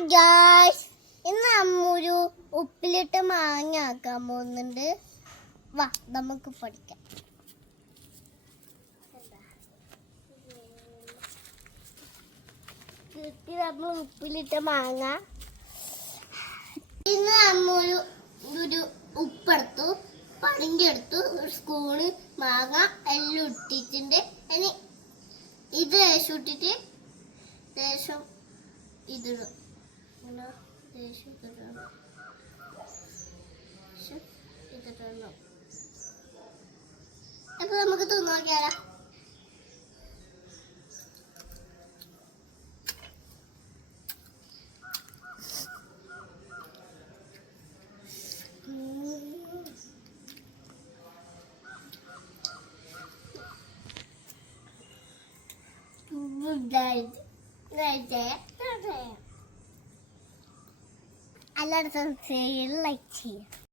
Hi guys, ഇന്ന് അമ്മൊരു ഉപ്പിലിട്ട് മാങ്ങ ആക്കാൻ പോകുന്നുണ്ട്. വാ നമുക്ക് പഠിക്കാം. നമ്മൾ ഉപ്പിലിട്ട മാങ്ങ. ഇന്ന് അമ്മൊരു ഉപ്പെടുത്തു, പണിൻ്റെ എടുത്തു, ഒരു സ്പൂണ് മാങ്ങ എല്ലാം ഇട്ടിട്ടുണ്ട്. ഇനി ഇത് ലേശം ഇട്ടിട്ട് ലേശം ഇതിടും. അപ്പൊ നമുക്ക് തിന്നോക്കിയാലോ. എല്ലായിടത്തും ലൈക്ക് ചെയ്യാം.